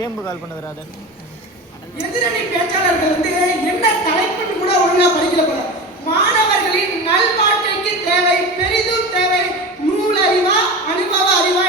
வேம்பு கால் பண்ணது ராதன். எதிரணி பேச்சாளர்கள் வந்து என்ன தலைப்புன்னு கூட ஒழுங்கா படிக்கல போல. மாணவர்களின் நல்வாழ்க்கைக்கு தேவை, பெரிதும் தேவை நூல் அறிவா அனுபவ அறிவா